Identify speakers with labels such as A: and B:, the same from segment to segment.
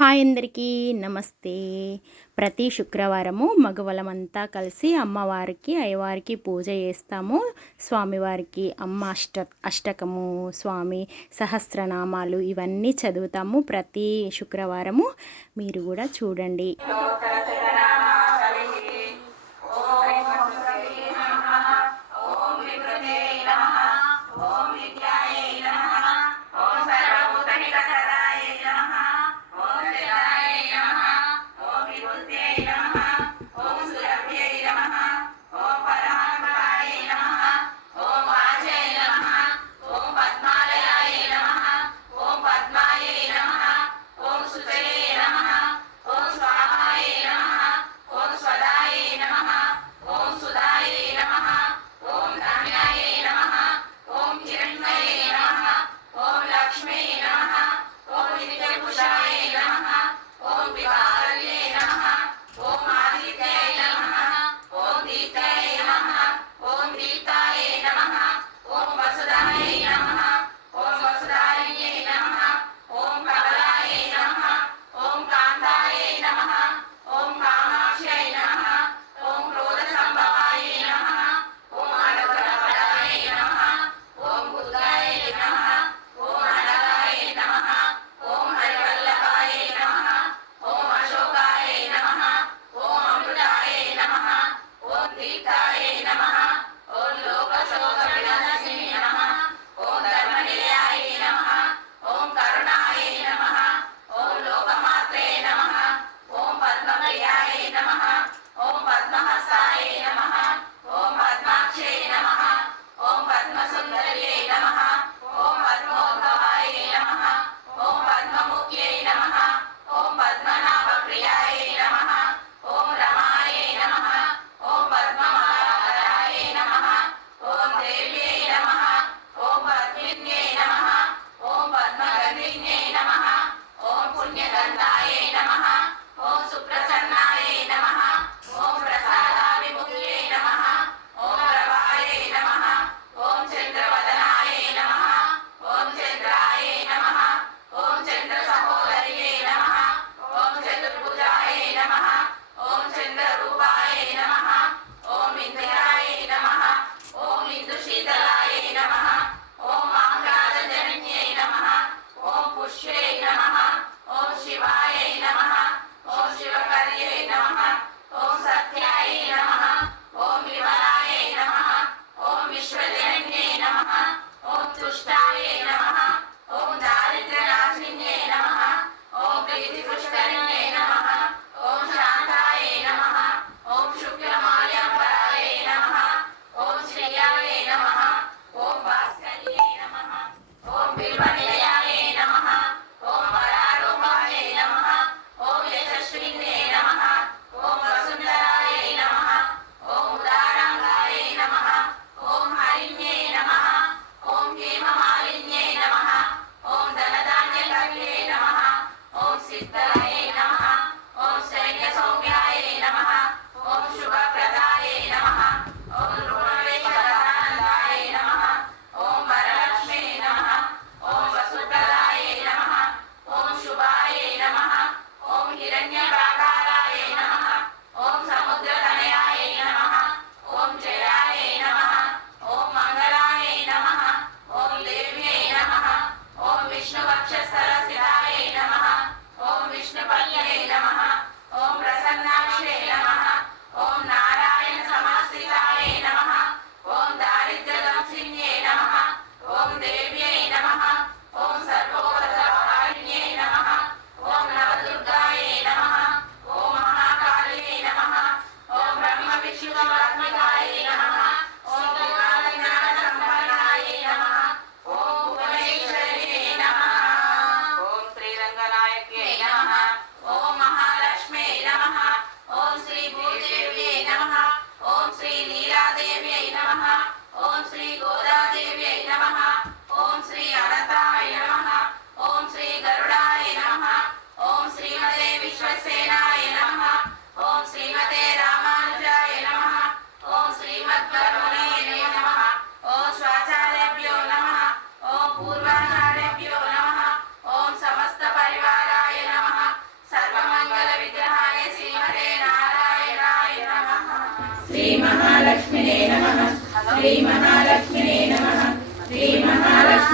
A: Hi అందరికీ నమస్తే. ప్రతి శుక్రవారము మగవలమంతా కలిసి అమ్మవారికి అయ్యవారికి పూజ చేస్తాము. స్వామివారికి అమ్మ అష్ట అష్టకము స్వామి సహస్రనామాలు ఇవన్నీ చదువుతాము ప్రతి శుక్రవారము. మీరు కూడా చూడండి.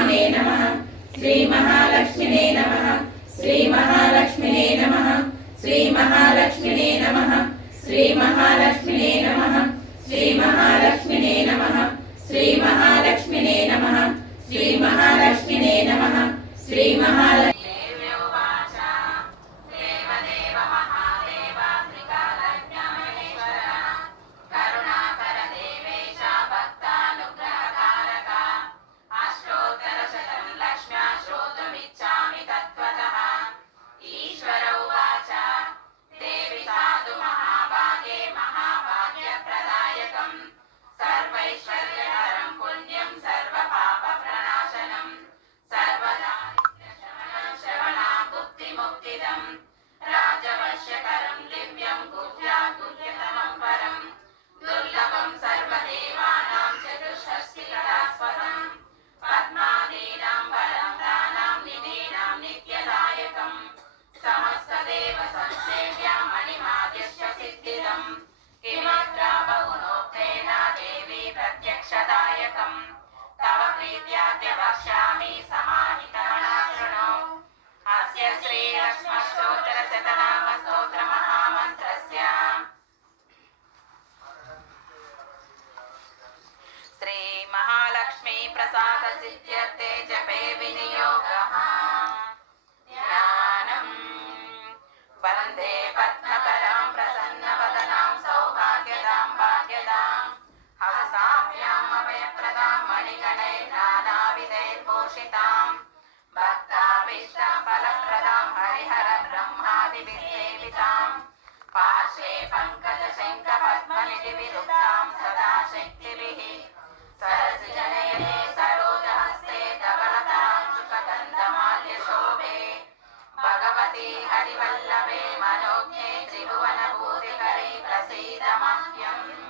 A: శ్రీమహాలక్ష్మణే నమ శ్రీ మహాలక్ష్మినే నమ. శ్రీ మహాలక్ష్మినే నమ. శ్రీ మహాలక్ష్మినే నమ. శ్రీ మహాలక్ష్మినే నమ. Shri Hare Rama. मणिगणैर्नानाविधैः भूषिताम् भक्ताभीष्टफलप्रदाम् हरिहर ब्रह्मादिभिर्सेविताम् पार्श्वे हरिवल्लभे मनोज्ञे त्रिभुवनभूतिकरी प्रसीदमह्यम्।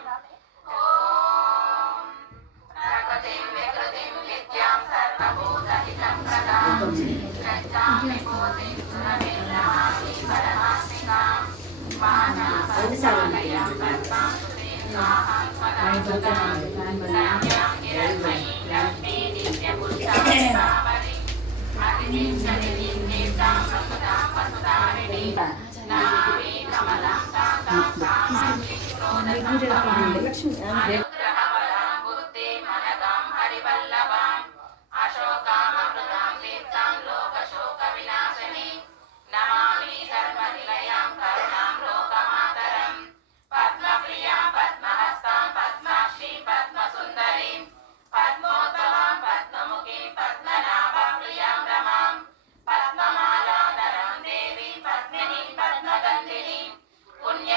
A: లక్ష్మి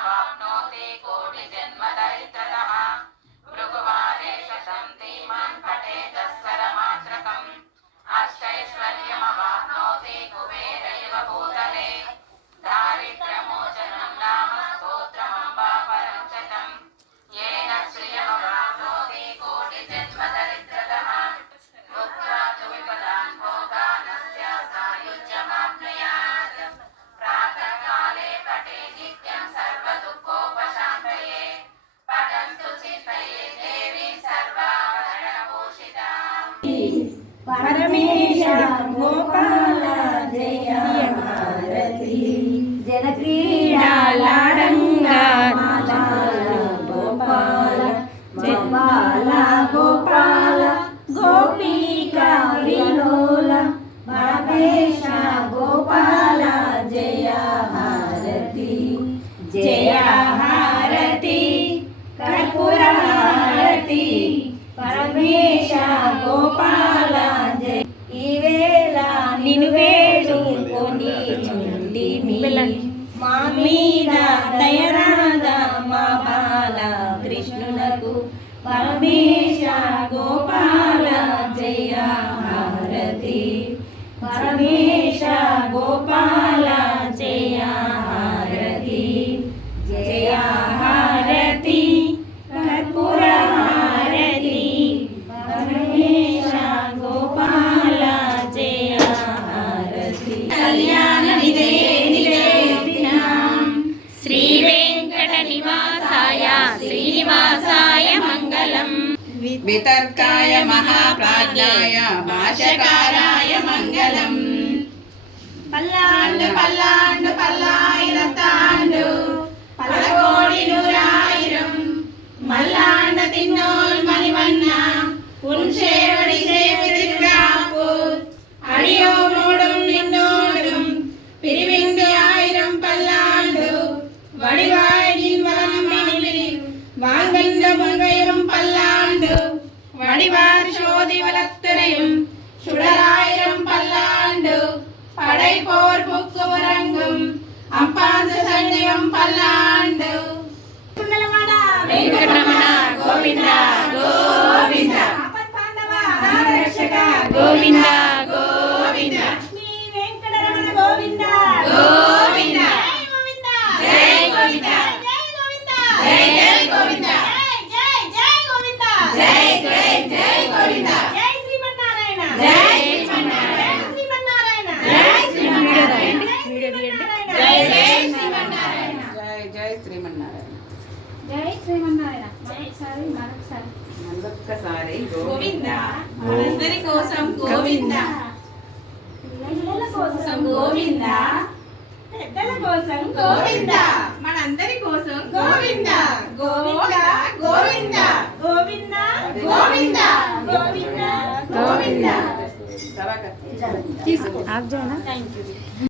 A: श्रियमवाप्नोति कोटिजन्मदरिद्रतः भृगुवारे शतं धीमान् पठेतस्वरमात्रकम् अष्टैश्वर्यमवाप्नोति
B: ಪರಮೇಶ ಗೋಪಾಲ ಜಯ ಭಾರತಿ ಜನಕ್ರೀಡಾ ಲಾಡಂಗ ಗೋಪಾಲ ಜಪಾಲ ಗೋಪಾಲ ಗೋಪಿಕಾ ವಿಲೋಲ ಪರಮೇಶ ಗೋಪಾಲ కృష్ణునకు పరమేశ గోపాల జయ హారతి. పరమేశ గోపాల ശ്രീനിവാസായ മംഗളം
C: വിതർക്കായ മഹാപ്രാജ്ഞായ
B: ഭാഷകാരായ മംഗളം പല്ലാണ്ട്
D: പല്ലാണ്ട് പല്ലായിരത്താണ്ടു പല
B: കോടി നൂറായിരം മല്ലാണ്ട് തിന്നോൾ
D: మరొక్కసారి
B: గోవింద? మనందరి కోసం గోవింద? పిల్లల కోసం గోవింద? పెద్దల కోసం గోవింద? మనందరి కోసం గోవింద? గోవింద? గోవింద? గోవింద? గోవింద? గోవింద? గోవింద?
C: ఆప్ జానా